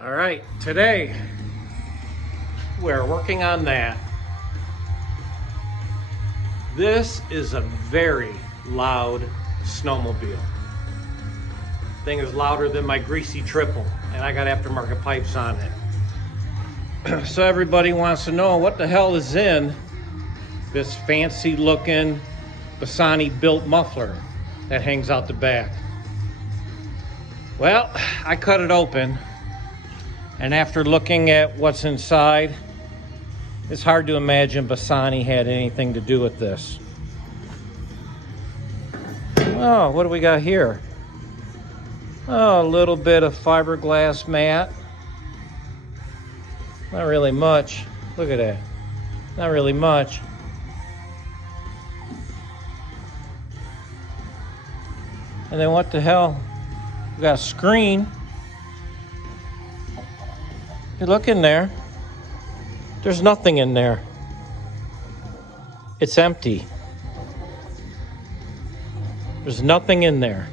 All right, today we're working on that. This is a very loud snowmobile. Thing is louder than my greasy triple, and I got aftermarket pipes on it. So everybody wants to know what the hell is in this fancy looking Bassani built muffler that hangs out the back. Well, I cut it open, and after looking at what's inside, it's hard to imagine Bassani had anything to do with this. Oh, what do we got here? Oh, a little bit of fiberglass mat. Not really much. Look at that. Not really much. And then what the hell? We got a screen. You look in there. There's nothing in there. It's empty. There's nothing in there.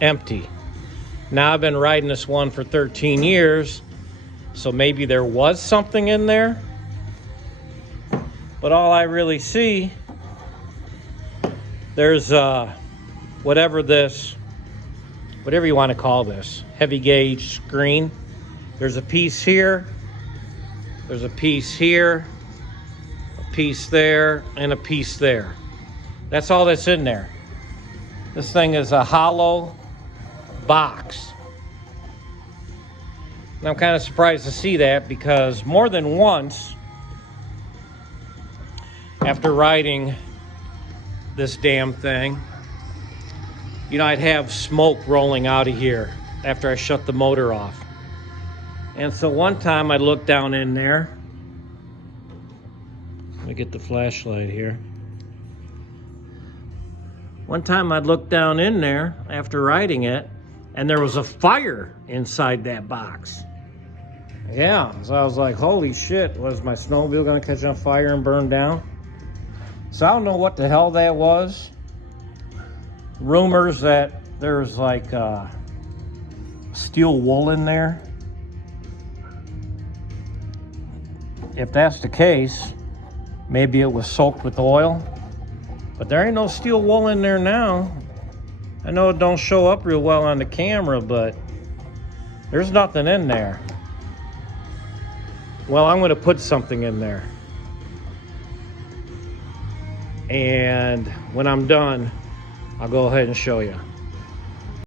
Empty. Now I've been riding this one for 13 years, so maybe there was something in there. But all I really see, there's whatever you want to call this, heavy gauge screen. There's a piece here, there's a piece here, a piece there, and a piece there. That's all that's in there. This thing is a hollow box. And I'm kind of surprised to see that, because more than once, after riding this damn thing, you know, I'd have smoke rolling out of here after I shut the motor off. And so one time I looked down in there. Let me get the flashlight here. One time I'd look down in there after riding it, and there was a fire inside that box. Yeah, so I was like, holy shit, was my snowmobile gonna catch on fire and burn down? So I don't know what the hell that was. Rumors that there's like steel wool in there. If that's the case, maybe it was soaked with oil. But there ain't no steel wool in there now. I know it don't show up real well on the camera, but there's nothing in there. Well, I'm gonna put something in there. And when I'm done, I'll go ahead and show you.